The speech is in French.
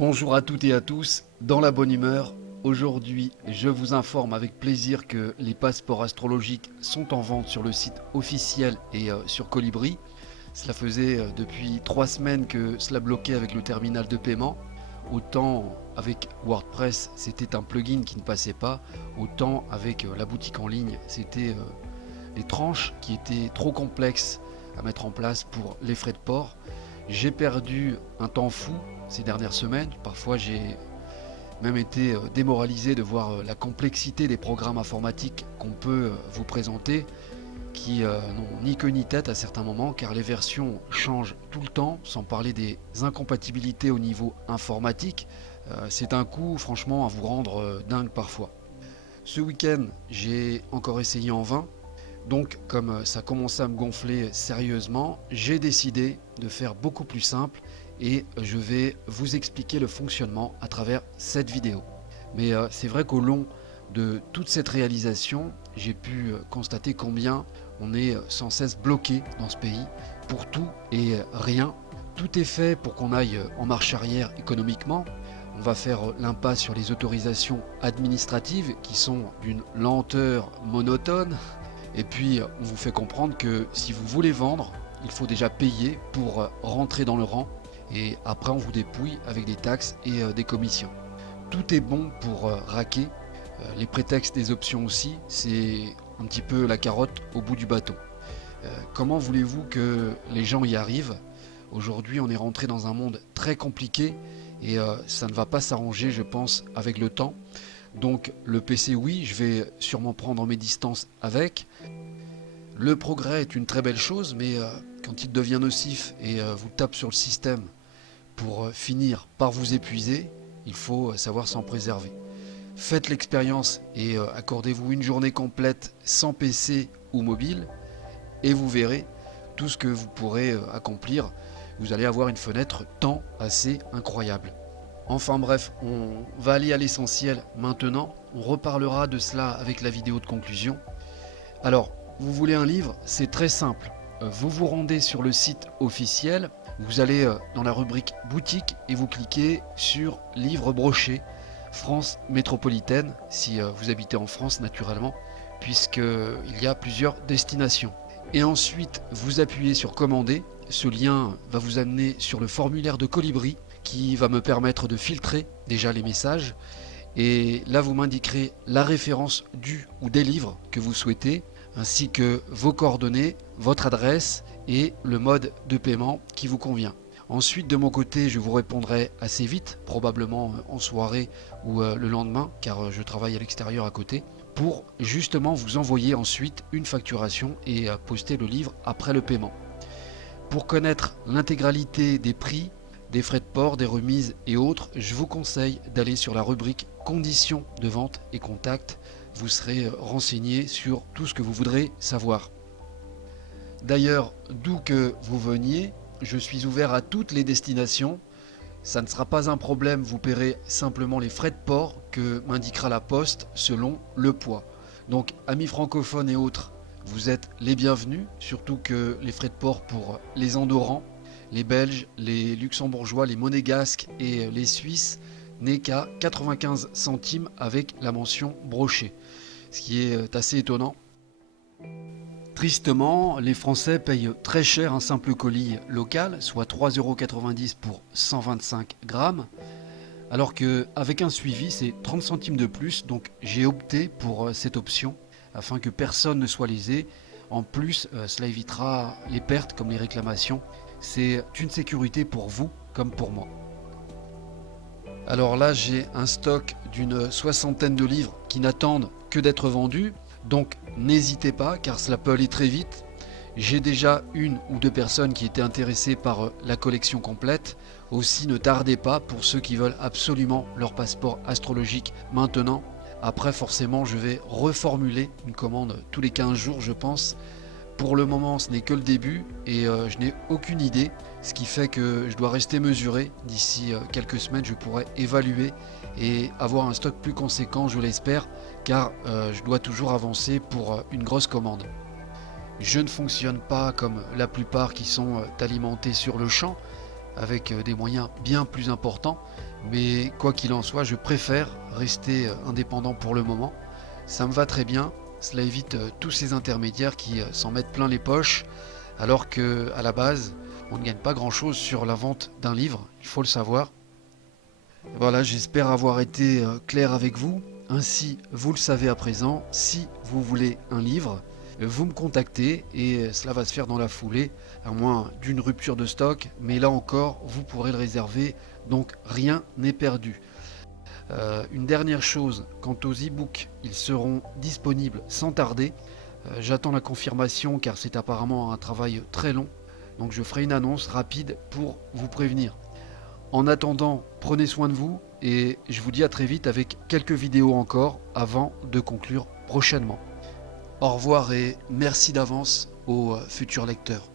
Bonjour à toutes et à tous, dans la bonne humeur. Aujourd'hui, je vous informe avec plaisir que les passeports astrologiques sont en vente sur le site officiel et sur Colibri. Cela faisait depuis 3 semaines que cela bloquait avec le terminal de paiement. Autant avec WordPress, c'était un plugin qui ne passait pas, autant avec la boutique en ligne, c'était des tranches qui étaient trop complexes à mettre en place pour les frais de port. J'ai perdu un temps fou ces dernières semaines. Parfois, j'ai même été démoralisé de voir la complexité des programmes informatiques qu'on peut vous présenter, qui n'ont ni queue ni tête à certains moments, car les versions changent tout le temps, sans parler des incompatibilités au niveau informatique. C'est un coup, franchement, à vous rendre dingue parfois. Ce week-end, j'ai encore essayé en vain. Donc, comme ça commençait à me gonfler sérieusement, j'ai décidé de faire beaucoup plus simple et je vais vous expliquer le fonctionnement à travers cette vidéo. Mais c'est vrai qu'au long de toute cette réalisation, j'ai pu constater combien on est sans cesse bloqué dans ce pays pour tout et rien. Tout est fait pour qu'on aille en marche arrière économiquement. On va faire l'impasse sur les autorisations administratives qui sont d'une lenteur monotone. Et puis on vous fait comprendre que si vous voulez vendre, il faut déjà payer pour rentrer dans le rang. Et après on vous dépouille avec des taxes et des commissions. Tout est bon pour raquer. Les prétextes des options aussi, c'est un petit peu la carotte au bout du bâton. Comment voulez-vous que les gens y arrivent? Aujourd'hui on est rentré dans un monde très compliqué et ça ne va pas s'arranger je pense avec le temps. Donc le PC oui, je vais sûrement prendre mes distances avec. Le progrès est une très belle chose, mais quand il devient nocif et vous tape sur le système pour finir par vous épuiser, il faut savoir s'en préserver. Faites l'expérience et accordez-vous une journée complète sans PC ou mobile et vous verrez tout ce que vous pourrez accomplir. Vous allez avoir une fenêtre temps assez incroyable. Enfin bref, on va aller à l'essentiel maintenant. On reparlera de cela avec la vidéo de conclusion. Alors, vous voulez un livre? C'est très simple. Vous vous rendez sur le site officiel, vous allez dans la rubrique boutique et vous cliquez sur livre broché France métropolitaine, si vous habitez en France naturellement, puisqu'il y a plusieurs destinations. Et ensuite, vous appuyez sur commander. Ce lien va vous amener sur le formulaire de Colibri qui va me permettre de filtrer déjà les messages. Et là, vous m'indiquerez la référence du ou des livres que vous souhaitez, ainsi que vos coordonnées, votre adresse et le mode de paiement qui vous convient. Ensuite, de mon côté, je vous répondrai assez vite, probablement en soirée ou le lendemain, car je travaille à l'extérieur à côté, pour justement vous envoyer ensuite une facturation et poster le livre après le paiement. Pour connaître l'intégralité des prix, des frais de port, des remises et autres, je vous conseille d'aller sur la rubrique conditions de vente et contact. Vous serez renseigné sur tout ce que vous voudrez savoir. D'ailleurs, d'où que vous veniez, je suis ouvert à toutes les destinations. Ça ne sera pas un problème, vous paierez simplement les frais de port que m'indiquera la poste selon le poids. Donc, amis francophones et autres, vous êtes les bienvenus, surtout que les frais de port pour les Andorrans, les Belges, les Luxembourgeois, les Monégasques et les Suisses n'est qu'à 95 centimes avec la mention brochée, ce qui est assez étonnant. Tristement, les Français payent très cher un simple colis local, soit 3,90 € pour 125 grammes, alors qu'avec un suivi, c'est 30 centimes de plus, donc j'ai opté pour cette option afin que personne ne soit lésé. En plus, cela évitera les pertes comme les réclamations. C'est une sécurité pour vous comme pour moi. Alors là, j'ai un stock d'une soixantaine de livres qui n'attendent que d'être vendus. Donc n'hésitez pas car cela peut aller très vite. J'ai déjà une ou deux personnes qui étaient intéressées par la collection complète. Aussi ne tardez pas pour ceux qui veulent absolument leur passeport astrologique maintenant. Après forcément je vais reformuler une commande tous les 15 jours je pense. Pour le moment ce n'est que le début et je n'ai aucune idée. Ce qui fait que je dois rester mesuré. D'ici quelques semaines je pourrai évaluer et avoir un stock plus conséquent je l'espère. Car je dois toujours avancer pour une grosse commande. Je ne fonctionne pas comme la plupart qui sont alimentés sur le champ avec des moyens bien plus importants. Mais quoi qu'il en soit, je préfère rester indépendant pour le moment. Ça me va très bien. Cela évite tous ces intermédiaires qui s'en mettent plein les poches, alors que à la base, on ne gagne pas grand-chose sur la vente d'un livre, il faut le savoir. Voilà, j'espère avoir été clair avec vous. Ainsi, vous le savez à présent, si vous voulez un livre, vous me contactez et cela va se faire dans la foulée, à moins d'une rupture de stock, mais là encore, vous pourrez le réserver, donc rien n'est perdu. Une dernière chose, quant aux e-books, ils seront disponibles sans tarder. J'attends la confirmation car c'est apparemment un travail très long, donc je ferai une annonce rapide pour vous prévenir. En attendant, prenez soin de vous et je vous dis à très vite avec quelques vidéos encore avant de conclure prochainement. Au revoir et merci d'avance aux futurs lecteurs.